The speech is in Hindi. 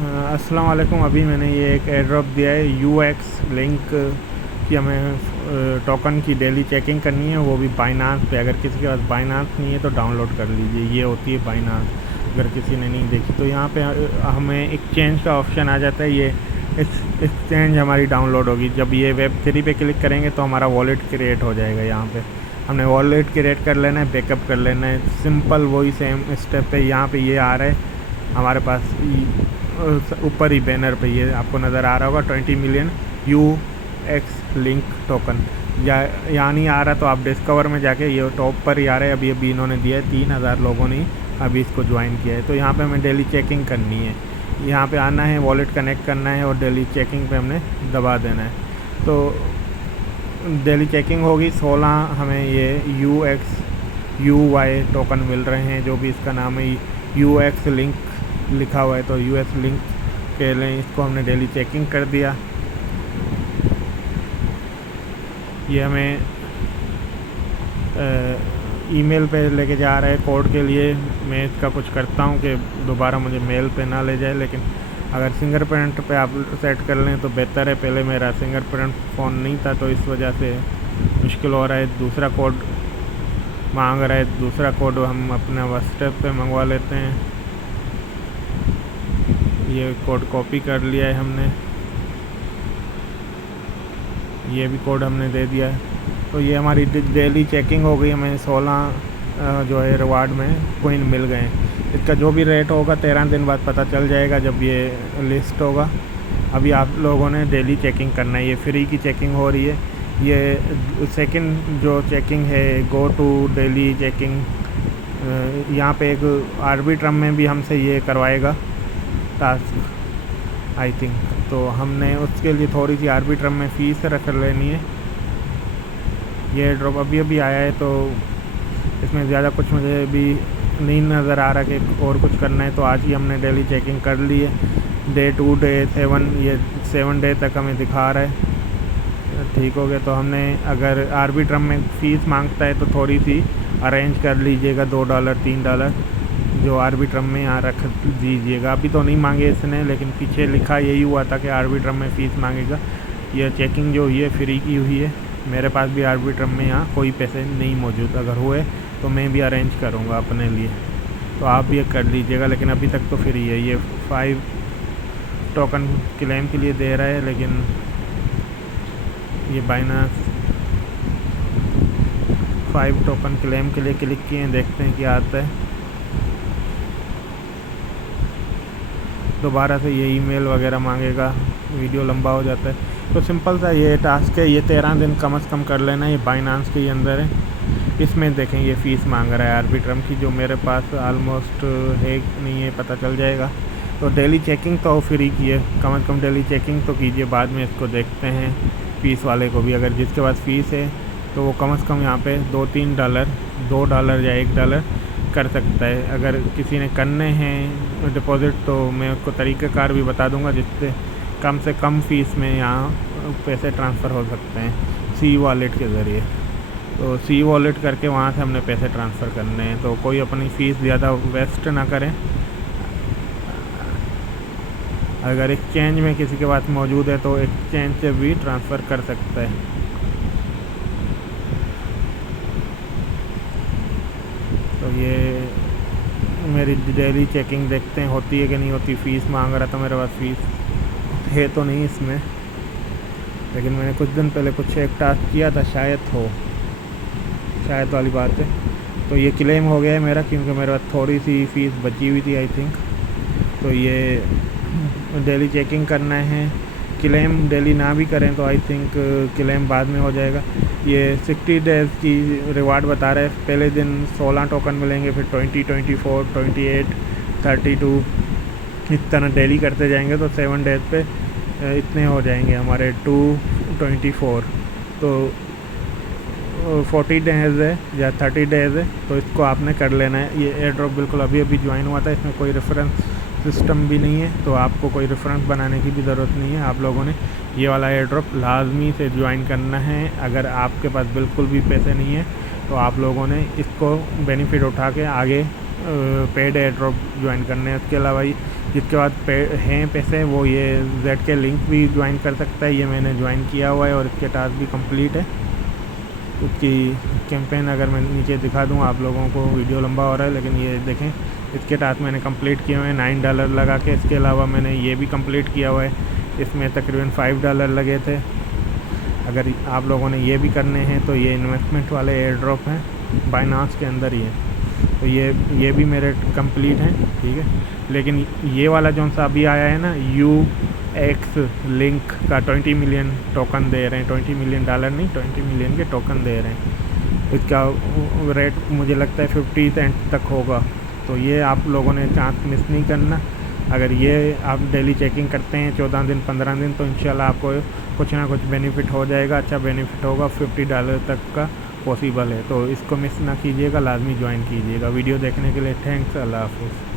अस्सलाम वालेकुम। अभी मैंने ये एक एयर ड्रॉप दिया है यूएक्स लिंक की। हमें टोकन की डेली चेकिंग करनी है, वो भी बाइनांस पे। अगर किसी के पास बाइनांस नहीं है तो डाउनलोड कर लीजिए, ये होती है बाइनांस, अगर किसी ने नहीं देखी तो। यहाँ पे हमें एक्सचेंज का ऑप्शन आ जाता है। ये एक्सचेंज हमारी डाउनलोड होगी। जब ये वेब3 पे क्लिक करेंगे तो हमारा वॉलेट क्रिएट हो जाएगा। यहाँ पे हमने वॉलेट क्रिएट कर लेना है, बैकअप कर लेना है, सिंपल वही सेम स्टेप है। यहाँ पे ये आ रहा है हमारे पास ऊपर ही बैनर पे, ये आपको नज़र आ रहा होगा 20 मिलियन यूएक्स लिंक टोकन। या यहाँ नहीं आ रहा तो आप डिस्कवर में जाके, ये टॉप पर ही आ रहा है। अभी इन्होंने दिया है, 3000 लोगों ने अभी इसको ज्वाइन किया है। तो यहाँ पे हमें डेली चेकिंग करनी है, यहाँ पे आना है, वॉलेट कनेक्ट करना है और डेली चेकिंग पे हमने दबा देना है। तो डेली चेकिंग होगी। 16 हमें ये UY टोकन मिल रहे हैं, जो भी इसका नाम है यूएक्स लिंक लिखा हुआ है। तो यूएक्स लिंक के लिए इसको हमने डेली चेकिंग कर दिया। ये हमें ईमेल पे लेके जा रहा है कोड के लिए। मैं इसका कुछ करता हूँ कि दोबारा मुझे मेल पे ना ले जाए, लेकिन अगर फिंगरप्रिंट पे आप सेट कर लें तो बेहतर है। पहले मेरा फिंगरप्रिंट फ़ोन नहीं था तो इस वजह से मुश्किल हो रहा है। दूसरा कोड मांग रहा है, दूसरा कोड हम अपने व्हाट्सएप पे मंगवा लेते हैं। ये कोड कॉपी कर लिया है हमने, ये भी कोड हमने दे दिया है। तो ये हमारी डेली चेकिंग हो गई। हमें 16 जो है रिवार्ड में कॉइन मिल गए हैं। इसका जो भी रेट होगा 13 दिन बाद पता चल जाएगा जब ये लिस्ट होगा। अभी आप लोगों ने डेली चेकिंग करना है, ये फ्री की चेकिंग हो रही है। ये सेकंड जो चेकिंग है, गो टू डेली चेकिंग, यहाँ पे एक आर्बिट्रम में भी हमसे ये करवाएगा टास्क आई थिंक। तो हमने उसके लिए थोड़ी सी आर्बिट्रम में फ़ीस रख लेनी है। ये ड्रॉप अभी आया है तो इसमें ज़्यादा कुछ मुझे भी नहीं नज़र आ रहा कि और कुछ करना है। तो आज ही हमने डेली चेकिंग कर ली है। डे 2 डे 7, ये 7 डे तक हमें दिखा रहा है। ठीक हो गया। तो हमने अगर आर्बिट्रम में फ़ीस मांगता है तो थोड़ी सी अरेंज कर लीजिएगा, $2 $3 जो आर्बिट्रम में यहाँ रख दीजिएगा। अभी तो नहीं मांगे इसने, लेकिन पीछे लिखा यही हुआ था कि आर्बिट्रम में फ़ीस मांगेगा। यह चेकिंग जो हुई है फ्री की हुई है। मेरे पास भी आर्बिट्रम में यहाँ कोई पैसे नहीं मौजूद, अगर हुए तो मैं भी अरेंज करूँगा अपने लिए। तो आप ये कर लीजिएगा, लेकिन अभी तक तो फ्री है। ये 5 टोकन क्लेम के लिए दे रहा है, लेकिन ये बाइनांस 5 टोकन क्लेम के लिए क्लिक किए हैं, देखते हैं क्या आता है। दोबारा से ये ईमेल वगैरह मांगेगा, वीडियो लंबा हो जाता है। तो सिंपल सा ये टास्क है। ये 13 दिन कम से कम कर लेना। ये बाइनांस के ही अंदर है। इसमें देखें ये फ़ीस मांग रहा है आर्बिट्रम की, जो मेरे पास ऑलमोस्ट है नहीं है, पता चल जाएगा। तो डेली चेकिंग तो फ्री की है, कम से कम डेली चेकिंग तो कीजिए। बाद में इसको देखते हैं फ़ीस वाले को भी। अगर जिसके पास फ़ीस है तो वो कम से कम यहाँ पे $2-3 $2 या $1 कर सकता है। अगर किसी ने करने हैं डिपॉज़िट तो मैं उसको तरीक़ाकार भी बता दूंगा, जिससे कम से कम फ़ीस में यहाँ पैसे ट्रांसफ़र हो सकते हैं सी वॉलेट के ज़रिए। तो सी वॉलेट करके वहाँ से हमने पैसे ट्रांसफ़र करने हैं। तो कोई अपनी फ़ीस ज़्यादा वेस्ट ना करें। अगर एक्सचेंज में किसी के पास मौजूद है तो एक्सचेंज से भी ट्रांसफ़र कर सकता है। तो ये मेरी डेली चेकिंग देखते हैं होती है कि नहीं होती। फ़ीस मांग रहा था, मेरे पास फ़ीस है तो नहीं इसमें, लेकिन मैंने कुछ दिन पहले कुछ एक टास्क किया था, शायद वाली बात है। तो ये क्लेम हो गया है मेरा, क्योंकि मेरे पास थोड़ी सी फ़ीस बची हुई थी आई थिंक। तो ये डेली चेकिंग करना है। क्लेम डेली ना भी करें तो आई थिंक क्लेम बाद में हो जाएगा। ये 60 डेज़ की रिवार्ड बता रहे हैं। पहले दिन 16 टोकन मिलेंगे, फिर 20, 24, 28, 32, इस तरह डेली करते जाएंगे तो 7 डेज़ पे इतने हो जाएंगे हमारे 224। तो 40 डेज़ है या 30 डेज़ है, तो इसको आपने कर लेना है। ये एयर ड्रॉप बिल्कुल अभी ज्वाइन हुआ था, इसमें कोई रेफरेंस सिस्टम भी नहीं है, तो आपको कोई रेफरेंस बनाने की भी ज़रूरत नहीं है। आप लोगों ने ये वाला एयर ड्रॉप लाजमी से ज्वाइन करना है। अगर आपके पास बिल्कुल भी पैसे नहीं है तो आप लोगों ने इसको बेनिफिट उठा के आगे पेड एयर ड्रॉप ज्वाइन करने हैं। उसके अलावा जिसके बाद हैं पैसे वो ये जेड के लिंक भी ज्वाइन कर सकता है। ये मैंने ज्वाइन किया हुआ है और इसके टास्क भी कंप्लीट है। उसकी कैंपेन अगर मैं नीचे दिखा दूँ आप लोगों को, वीडियो लंबा हो रहा है, लेकिन ये देखें इसके टास्क मैंने कंप्लीट किए हुए हैं $9 लगा के। इसके अलावा मैंने ये भी कंप्लीट किया हुआ है, इसमें तकरीबन $5 लगे थे। अगर आप लोगों ने ये भी करने हैं तो ये इन्वेस्टमेंट वाले एयर ड्रॉप हैं, बाइनांस के अंदर ही है। तो ये भी मेरे कंप्लीट हैं, ठीक है। लेकिन ये वाला जो सा अभी आया है ना UX लिंक का 20 मिलियन टोकन दे रहे हैं, $20 मिलियन नहीं, 20 मिलियन के टोकन दे रहे हैं। इसका रेट मुझे लगता है 50 सेंट तक होगा। तो ये आप लोगों ने चांस मिस नहीं करना। अगर ये आप डेली चेकिंग करते हैं 14 दिन 15 दिन तो इंशाल्लाह आपको कुछ ना कुछ बेनिफिट हो जाएगा, अच्छा बेनिफिट होगा। $50 तक का पॉसिबल है। तो इसको मिस ना कीजिएगा, लाजमी ज्वाइन कीजिएगा। वीडियो देखने के लिए थैंक्स। अल्लाह हाफ़िज़।